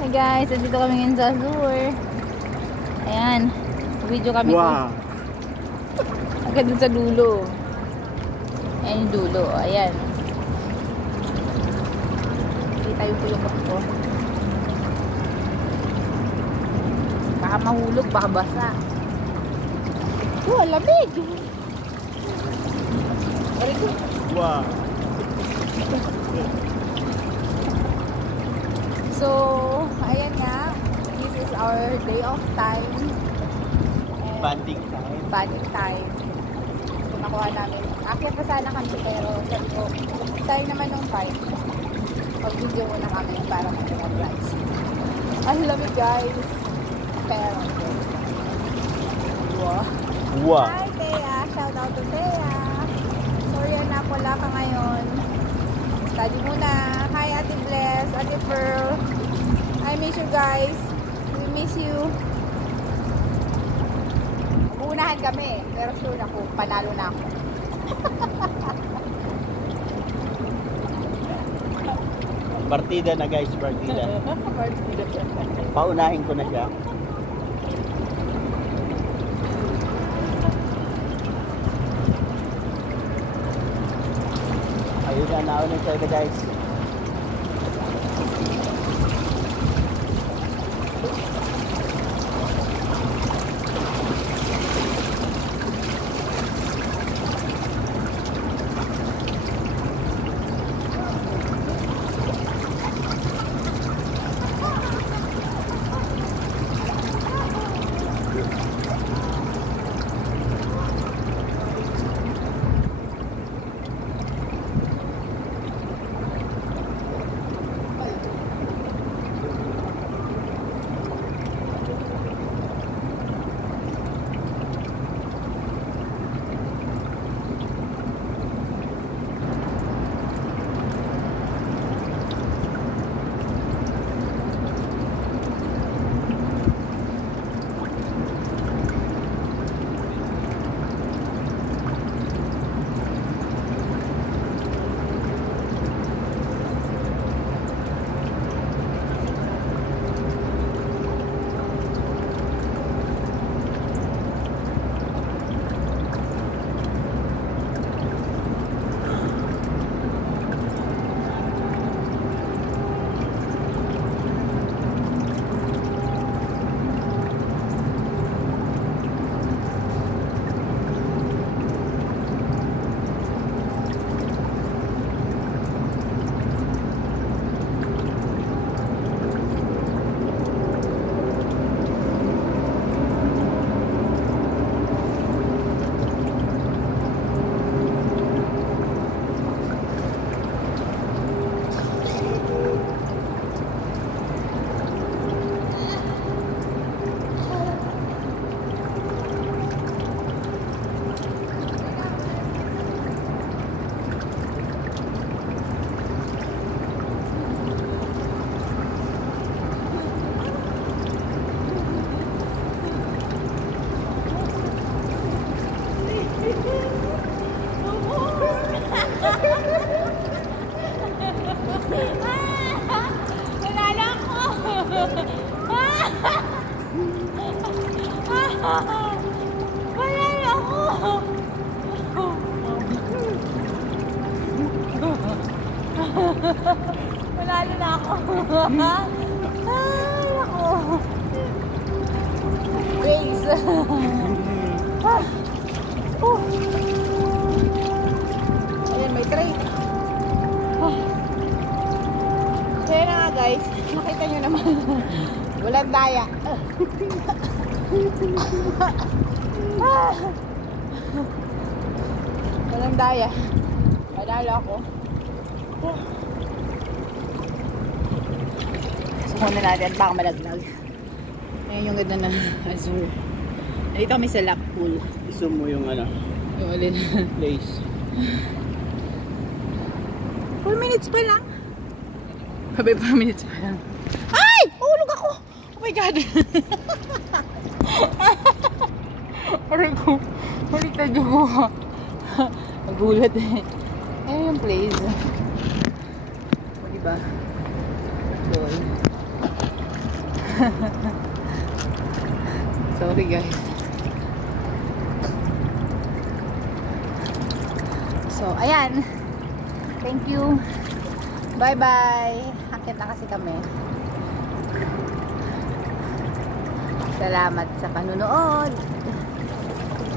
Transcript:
Hi guys, dito kami ngayon sa Azur. Ayan, video kami. Wow. Agad dun sa dulo. Ayan yung dulo, ayan. Hindi tayo pulupot ko. Baka mahulog, baka basa. Oh, lamig! Wow. So, ayan nga. This is our day off time. Banding time. Banding time. So, nakuha namin. Akyat pa sana kami pero sabi ko, tayo naman nung time. Pag-video muna kami para mag-advise. Ang lamig guys. Pero, wow. Wow. Hi Thea! Shout out to Thea! Sorry na wala ka ngayon. Study muna. Hi Ate Bless, Ate Pearl. I miss you guys. We miss you. Mag-uunahan kami. Pero sure ako, panalo na ako. Partida na guys, partida. Paunahin ko na siya. Ayun na, nauna siya guys. Manalo na ako. Ay, ako. Grace. Ayan, may tray. Kaya na nga guys, nakita nyo naman. Walang daya. Walang daya. Manalo ako. Muna natin baka malaglag. Ayan yung ganda na Azur. Nandito kami sa lap pool. Isum mo yung ano, Yung alin. place. 4 minutes pa lang. Sabi 4 minutes pa lang. Ay! Mahulog ako! Oh my God! Aray ko. Baliktad ako. Nagulat eh. Ayan yung place. O diba? enjoy. Sorry guys. So, ayan. Thank you. Bye-bye. Akit na kasi kami. Salamat sa panunood.